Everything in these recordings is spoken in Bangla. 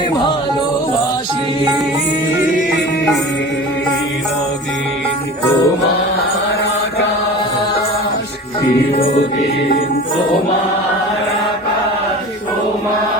তোমায় ভালোবাসি। নদী তোমার আকাশ তোমার আকাশ তোমার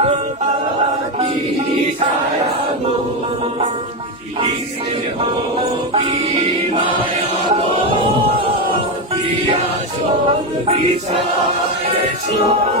Peace, I am so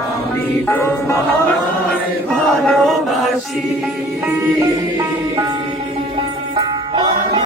আমি তোমায় ভালোবাসি।